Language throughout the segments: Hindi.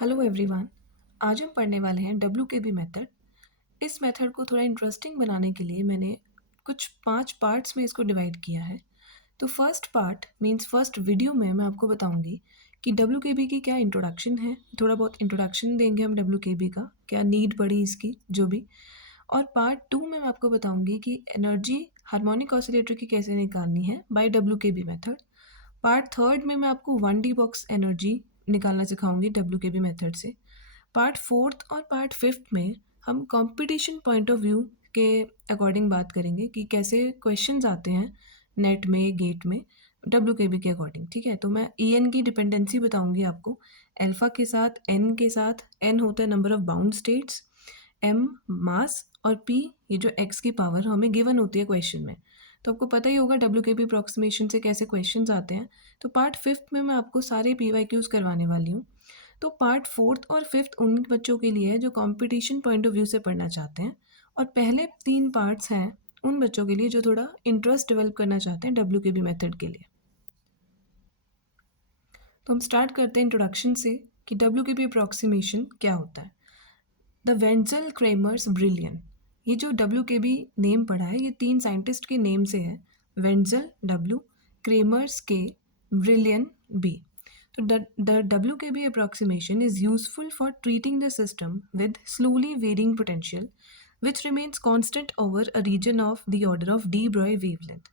Hello everyone. आज हम पढ़ने वाले हैं WKB मेथड। इस मेथड को थोड़ा इंटरेस्टिंग बनाने के लिए मैंने कुछ 5 पार्ट्स में इसको डिवाइड किया है। तो first part means first video में मैं आपको बताऊंगी कि WKB की क्या इंट्रोडक्शन है, थोड़ा बहुत इंट्रोडक्शन देंगे हम WKB का, क्या नीड पड़ी इसकी जो भी। और पार्ट 2 में मैं आपको बताऊंगी कि एनर्जी हार्मोनिक ऑसिलेटर की कैसे निकालनी है by WKB method. Part third में मैं आपको 1D बॉक्स एनर्जी निकालना सिखाऊंगी WKB मेथड से। पार्ट फोर्थ और पार्ट फिफ्थ में हम कंपटीशन पॉइंट ऑफ व्यू के अकॉर्डिंग बात करेंगे कि कैसे क्वेश्चंस आते हैं नेट में, गेट में, WKB के अकॉर्डिंग। ठीक है, तो मैं EN की डिपेंडेंसी बताऊंगी आपको। अल्फा के साथ N के साथ, N होता है number of bound states, M मास और P ये जो X की पावर हमें गिवन होती है क्वेश्चन में। तो आपको पता ही होगा WKB अप्रॉक्सीमेशन से कैसे क्वेश्चंस आते हैं। तो पार्ट फिफ्थ में मैं आपको सारे PYQs करवाने वाली हूँ। तो पार्ट फोर्थ और फिफ्थ उन बच्चों के लिए है जो कंपटीशन पॉइंट ऑफ व्यू से पढ़ना चाहते हैं, और पहले 3 पार्ट्स हैं उन बच्चों के लिए जो थोड़ा इंटरेस्ट डेवलप करना चाहते हैं WKB मेथड के लिए। तो हम स्टार्ट करते हैं इंट्रोडक्शन से कि WKB अप्रॉक्सीमेशन क्या होता है। द वेंजल क्रेमर्स ब्रिलियन, ये जो WKB नेम पड़ा है ये 3 साइंटिस्ट के नेम से है। Wenzel W, Cramer's K, brilliant B. So the WKB approximation is useful for treating the system with slowly varying potential, which remains constant over a region of the order of de Broglie wavelength.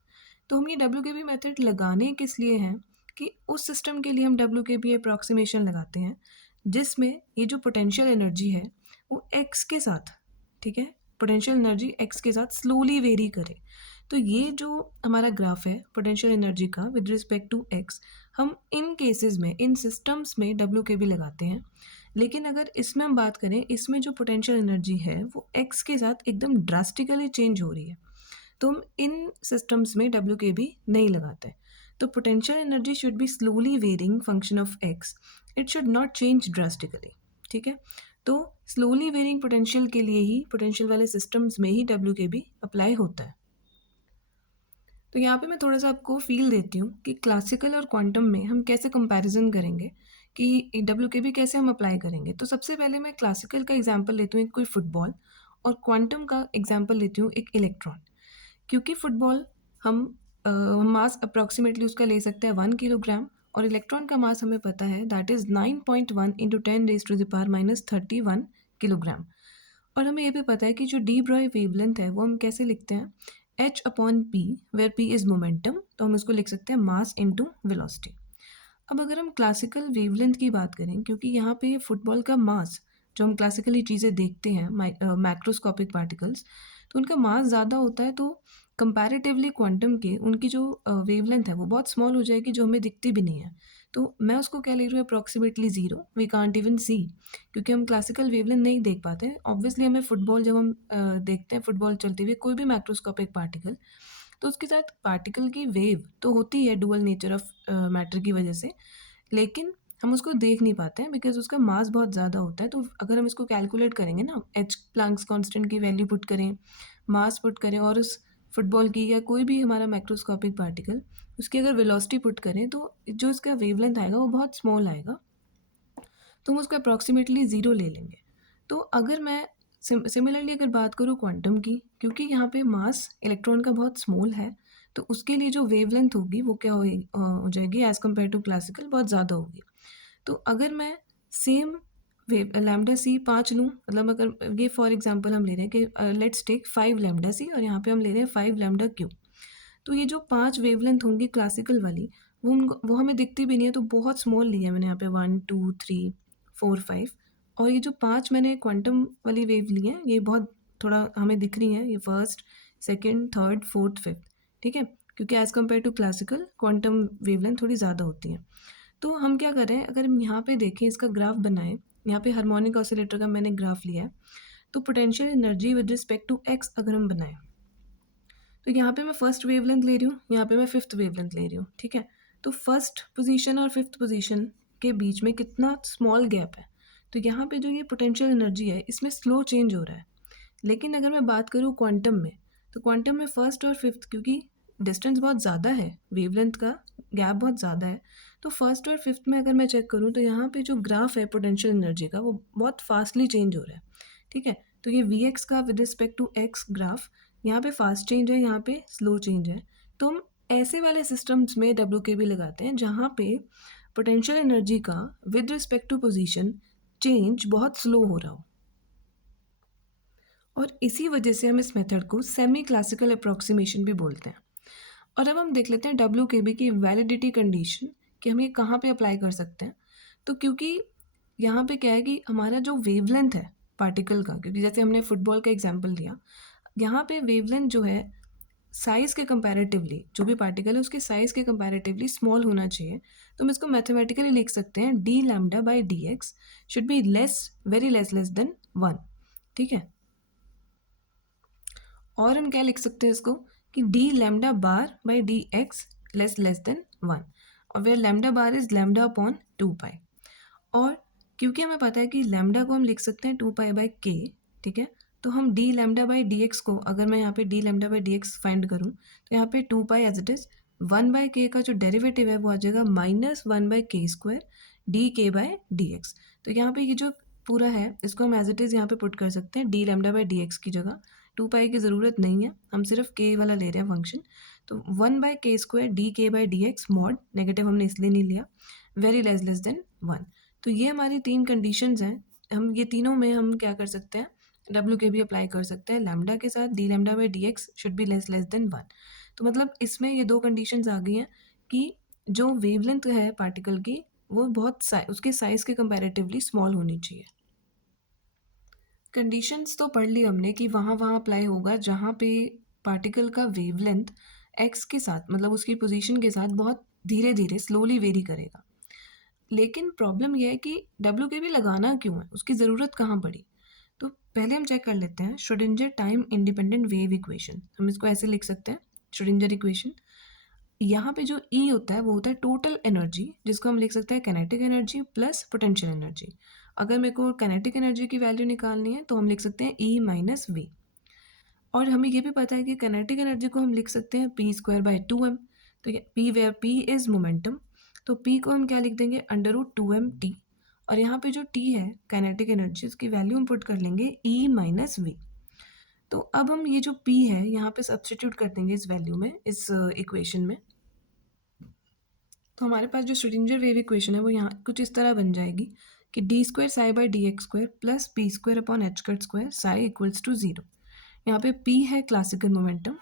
तो हम ये WKB मेथड लगाने किस लिए हैं कि उस सिस्टम के लिए हम WKB अप्रॉक्सीमेशन लगाते हैं जिसमें ये जो पोटेंशियल एनर्जी है वो x के साथ, ठीक है, पोटेंशियल एनर्जी x के साथ स्लोली वेरी करे। तो ये जो हमारा ग्राफ है पोटेंशियल एनर्जी का विद रिस्पेक्ट टू x, हम इन केसेस में, इन सिस्टम्स में WKB लगाते हैं। लेकिन अगर इसमें हम बात करें, इसमें जो पोटेंशियल एनर्जी है वो x के साथ एकदम ड्रास्टिकली चेंज हो रही है, तो हम इन सिस्टम्स में WKB नहीं लगाते। तो potential energy should be slowly varying function of x, it should not change drastically. ठीक है, तो स्लोली वेरिंग पोटेंशियल के लिए ही, पोटेंशियल वाले सिस्टम्स में ही WKB अप्लाई होता है। तो यहाँ पे मैं थोड़ा सा आपको फील देती हूँ कि क्लासिकल और क्वांटम में हम कैसे कंपैरिजन करेंगे कि WKB कैसे हम अप्लाई करेंगे। तो सबसे पहले मैं क्लासिकल का एग्जांपल लेती हूँ एक कोई फुटबॉल, और क्वांटम का एग्जांपल लेती हूँ एक इलेक्ट्रॉन। क्योंकि फुटबॉल हम मास अप्रॉक्सीमेटली उसका ले सकते हैं 1 किलोग्राम, और इलेक्ट्रॉन का मास हमें पता है दैट इज़ 9.1 इंटू 10⁻⁻³ किलोग्राम। और हमें ये भी पता है कि जो डी ब्रॉय वेवलेंथ है वो हम कैसे लिखते हैं, h/p, where p is momentum, तो हम इसको लिख सकते हैं मास इंटू वेलोसिटी। अब अगर हम क्लासिकल वेवलेंथ की बात करें, क्योंकि यहाँ पे फुटबॉल का मास, जो हम क्लासिकली चीज़ें देखते हैं मैक्रोस्कोपिक पार्टिकल्स, तो उनका मास ज़्यादा होता है, तो कंपैरेटिवली क्वांटम के उनकी जो वेवलेंथ है वो बहुत स्मॉल हो जाएगी, जो हमें दिखती भी नहीं है। तो मैं उसको क्या ले रही हूँ, अप्रॉक्सीमेटली 0, वी कांट इवन सी, क्योंकि हम क्लासिकल वेवलेंथ नहीं देख पाते। ऑब्वियसली हमें फुटबॉल, जब हम देखते हैं फुटबॉल चलते हुए, कोई भी मैक्रोस्कोपिक पार्टिकल, तो उसके साथ पार्टिकल की वेव तो होती है डुअल नेचर ऑफ मैटर की वजह से, लेकिन हम उसको देख नहीं पाते हैं बिकॉज उसका मास बहुत ज़्यादा होता है। तो अगर हम इसको कैलकुलेट करेंगे ना, एच प्लैंक्स कांस्टेंट की वैल्यू पुट करें, मास पुट करें, और उस फुटबॉल की या कोई भी हमारा मैक्रोस्कोपिक पार्टिकल, उसकी अगर वेलोसिटी पुट करें, तो जो इसका वेवलेंथ आएगा वो बहुत स्मॉल आएगा, तो हम उसको अप्रॉक्सीमेटली 0 ले लेंगे। तो अगर मैं सिमिलरली अगर बात करूँ क्वांटम की, क्योंकि यहाँ पे मास इलेक्ट्रॉन का बहुत स्मॉल है, तो उसके लिए जो वेवलेंथ होगी वो क्या हो जाएगी, एज़ कम्पेयर टू क्लासिकल बहुत ज़्यादा होगी। तो अगर मैं सेम वेव लैम्डा सी 5 लूँ, मतलब अगर ये फॉर एग्जांपल हम ले रहे हैं कि लेट्स टेक 5 लैम्डा सी, और यहाँ पे हम ले रहे हैं 5 लैम्डा क्यू, तो ये जो 5 वेवलेंथ होंगी क्लासिकल वाली, वो हमें दिखती भी नहीं है, तो बहुत स्मॉल ली है मैंने यहाँ पे 1 2 3 4 5, और ये जो 5 मैंने क्वांटम वाली वेव ली है ये बहुत थोड़ा हमें दिख रही है, ये first, second, third, fourth, fifth. ठीक है, क्योंकि as compare to classical quantum wavelength थोड़ी ज़्यादा होती है। तो हम क्या करें, अगर हम यहाँ पे देखें, इसका ग्राफ बनाएं, यहाँ पे हार्मोनिक ऑसिलेटर का मैंने ग्राफ लिया है, तो potential energy with respect to x अगर हम बनाएं, तो यहाँ पे मैं फर्स्ट वेवलेंथ ले रही हूँ, यहाँ पे मैं फिफ्थ वेवलेंथ ले रही हूँ। ठीक है, तो फर्स्ट पोजीशन और फिफ्थ पोजीशन के बीच में कितना स्मॉल गैप है, तो यहाँ पे जो ये पोटेंशियल एनर्जी है इसमें स्लो चेंज हो रहा है। लेकिन अगर मैं बात करूँ क्वांटम में, तो क्वांटम में फर्स्ट और फिफ्थ, क्योंकि डिस्टेंस बहुत ज़्यादा है, वेवलेंथ का गैप बहुत ज़्यादा है, तो फर्स्ट और फिफ्थ में अगर मैं चेक करूँ तो यहाँ पे जो ग्राफ है पोटेंशियल एनर्जी का वो बहुत फास्टली चेंज हो रहा है, ठीक है। तो ये वी एक्स का with respect to x graph यहाँ पे फास्ट चेंज है, यहाँ पे स्लो चेंज है। तो हम ऐसे वाले सिस्टम्स में डब्ल्यू के बी लगाते हैं जहाँ पे पोटेंशियल एनर्जी का with respect to position change बहुत स्लो हो रहा हो। और इसी वजह से हम इस मेथड को सेमी क्लासिकल अप्रॉक्सीमेशन भी बोलते हैं। और अब हम देख लेते हैं डब्ल्यू के बी की वैलिडिटी कंडीशन कि हम ये कहाँ पे अप्लाई कर सकते हैं। तो क्योंकि यहाँ पे क्या है कि हमारा जो वेवलेंथ है पार्टिकल का, क्योंकि जैसे हमने फुटबॉल का एग्जांपल दिया, यहाँ पे वेवलेंथ जो है साइज़ के कंपैरेटिवली, जो भी पार्टिकल है उसके साइज़ के कंपैरेटिवली स्मॉल होना चाहिए। तो हम इसको मैथमेटिकली लिख सकते हैं D lambda by d x should be less, very less than 1, ठीक है। और हम क्या लिख सकते हैं इसको कि d lambda bar by d x less than 1, और where lambda bar is lambda upon 2 pi. और क्योंकि हमें पता है कि लैम्डा को हम लिख सकते हैं 2 पाई बाई के, ठीक है। तो हम D lambda by d x को, अगर मैं यहाँ पे D lambda by d x find करूँ तो यहाँ पे 2 पाई एज इट इज़ 1/k का जो डेरिवेटिव है वो आ जाएगा -1/k² डी के बाई डी एक्स। तो यहाँ पे ये जो पूरा है इसको हम एज इट इज़ यहाँ पे पुट कर सकते हैं D lambda by d x की जगह। 2 पाई की ज़रूरत नहीं है, हम सिर्फ के वाला ले रहे हैं फंक्शन। तो 1/k² डी के by d x mod, negative हमने इसलिए नहीं लिया, वेरी लेस देन 1। तो ये हमारी तीन कंडीशंस हैं। हम ये तीनों में हम क्या कर सकते हैं, डब्ल्यू के भी अप्लाई कर सकते हैं लैम्डा के साथ, D lambda by d x should be less than 1। तो मतलब इसमें ये दो कंडीशंस आ गई हैं कि जो वेवलेंथ है पार्टिकल की वो बहुत उसके साइज़ के कंपैरेटिवली स्मॉल होनी चाहिए। कंडीशंस तो पढ़ ली हमने कि वहाँ वहाँ अप्लाई होगा जहाँ पे पार्टिकल का वेवलेंथ एक्स के साथ, मतलब उसकी पोजीशन के साथ बहुत धीरे धीरे स्लोली वेरी करेगा। लेकिन प्रॉब्लम ये है कि डब्ल्यू के भी लगाना क्यों है, उसकी ज़रूरत कहाँ पड़ी। तो पहले हम चेक कर लेते हैं Schrodinger time independent wave equation. हम इसको ऐसे लिख सकते हैं श्रोडिंगर इक्वेशन। यहाँ पे जो ई होता है वो होता है टोटल एनर्जी, जिसको हम लिख सकते हैं kinetic energy plus potential energy. अगर मेरे को काइनेटिक एनर्जी की वैल्यू निकालनी है तो हम लिख सकते हैं ई माइनस वी। और हमें ये भी पता है कि काइनेटिक एनर्जी को हम लिख सकते हैं p²/2m। तो ये p where p is momentum, तो p को हम क्या लिख देंगे √2mt। और यहाँ पे जो t है काइनेटिक एनर्जी, उसकी वैल्यू हम पुट कर लेंगे e माइनस वी। तो अब हम ये जो p है यहाँ पे सब्स्टिट्यूट कर देंगे इस वैल्यू में, इस इक्वेशन में। तो हमारे पास जो श्रोडिंगर वेव इक्वेशन है वो यहाँ कुछ इस तरह बन जाएगी कि d² psi by d x square plus p² upon h² psi equals to 0। यहाँ पे p है क्लासिकल मोमेंटम,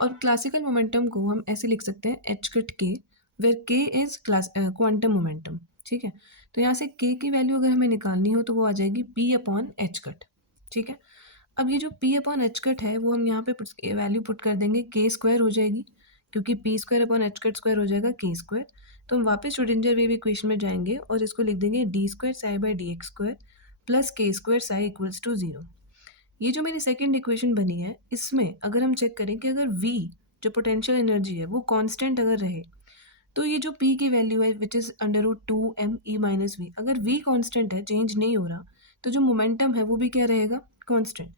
और क्लासिकल मोमेंटम को हम ऐसे लिख सकते हैं h⁻k, where k is quantum momentum, ठीक है। तो यहाँ से k की वैल्यू अगर हमें निकालनी हो तो वो आ जाएगी p अपॉन h², ठीक है। अब ये जो p अपॉन h² है वो हम यहाँ पे वैल्यू पुट कर देंगे k² हो जाएगी, क्योंकि p² अपॉन h² हो जाएगा k²। तो हम वापस श्रोडिंगर वेव इक्वेशन में जाएंगे और इसको लिख देंगे d² psi by d x square plus k² psi equals to 0। ये जो मेरी सेकंड इक्वेशन बनी है इसमें अगर हम चेक करें कि अगर v जो पोटेंशियल एनर्जी है वो कांस्टेंट अगर रहे, तो ये जो p की वैल्यू है which is √2m e minus वी, अगर v कांस्टेंट है, चेंज नहीं हो रहा, तो जो मोमेंटम है वो भी क्या रहेगा, कांस्टेंट।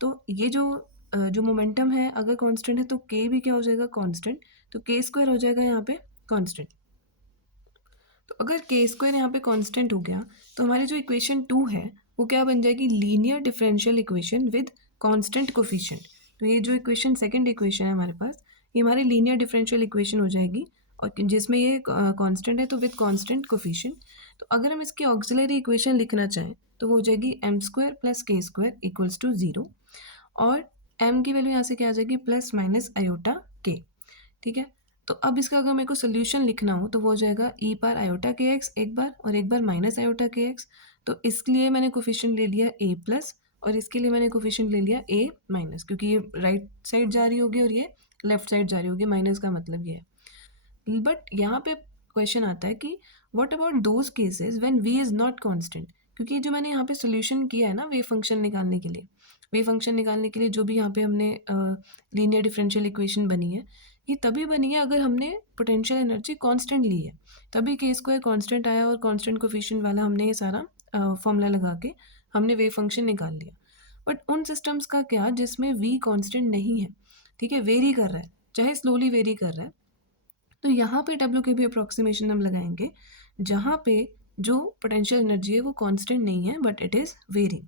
तो ये जो मोमेंटम है अगर कांस्टेंट है तो k भी क्या हो जाएगा, कांस्टेंट। तो k² हो जाएगा यहाँ पे कांस्टेंट। तो अगर k² यहाँ पे कांस्टेंट हो गया तो हमारी जो इक्वेशन 2 है वो क्या बन जाएगी, linear differential equation with constant coefficient. तो ये जो इक्वेशन सेकंड इक्वेशन है हमारे पास, ये हमारी लीनियर डिफरेंशियल इक्वेशन हो जाएगी, और जिसमें ये कांस्टेंट है तो विद कांस्टेंट कोफिशिएंट। तो अगर हम इसकी ऑक्सिलरी इक्वेशन लिखना चाहें तो वो हो जाएगी m² plus k² equals to 0, और m की वैल्यू यहाँ से क्या आ जाएगी प्लस माइनस आयोटा k, ठीक है। तो अब इसका अगर मेरे को सोल्यूशन लिखना हो तो वो हो जाएगा e पार आयोटा के एक्स एक बार और एक बार माइनस आयोटा के एक्स। तो इसके लिए मैंने कोफिशिएंट ले लिया a प्लस, और इसके लिए मैंने कोफिशिएंट ले लिया a माइनस, क्योंकि ये राइट साइड जा रही होगी और ये लेफ्ट साइड जा रही होगी, माइनस का मतलब ये है। बट यहाँ पे क्वेश्चन आता है कि what about those cases when v is not constant, क्योंकि जो मैंने यहाँ पे सोल्यूशन किया है ना वेव फंक्शन निकालने के लिए, वेव फंक्शन निकालने के लिए जो भी यहाँ पे हमने लीनियर डिफरेंशियल इक्वेशन बनी है, ये तभी बनी है अगर हमने पोटेंशियल एनर्जी कांस्टेंट ली है, तभी k² कांस्टेंट आया और कांस्टेंट कोफिशिएंट वाला हमने ये सारा फॉर्मूला लगा के हमने वेव फंक्शन निकाल लिया। बट उन सिस्टम्स का क्या जिसमें v कांस्टेंट नहीं है, ठीक है, वेरी कर रहा है, चाहे स्लोली वेरी कर रहा है, तो यहाँ पे डब्ल्यू के बी अप्रॉक्सीमेशन हम लगाएंगे जहाँ पे जो पोटेंशियल एनर्जी है वो कांस्टेंट नहीं है बट इट इज़ वेरिंग।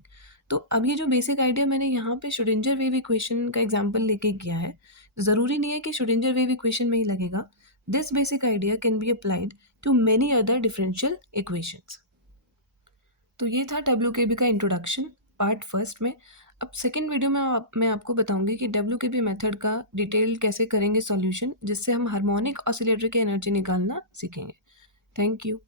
तो अब ये जो बेसिक आइडिया मैंने यहाँ पे श्रोडिंगर वेव इक्वेशन का एग्जांपल लेके किया है, ज़रूरी नहीं है कि श्रोडिंगर वेव इक्वेशन में ही लगेगा। This basic idea can be applied to many other differential equations. तो ये था डब्ल्यू के बी का इंट्रोडक्शन पार्ट फर्स्ट में। अब सेकेंड वीडियो में मैं आपको बताऊंगी कि डब्ल्यू के बी मेथड का डिटेल कैसे करेंगे सॉल्यूशन, जिससे हम हार्मोनिक ऑसिलेटर की एनर्जी निकालना सीखेंगे। Thank you.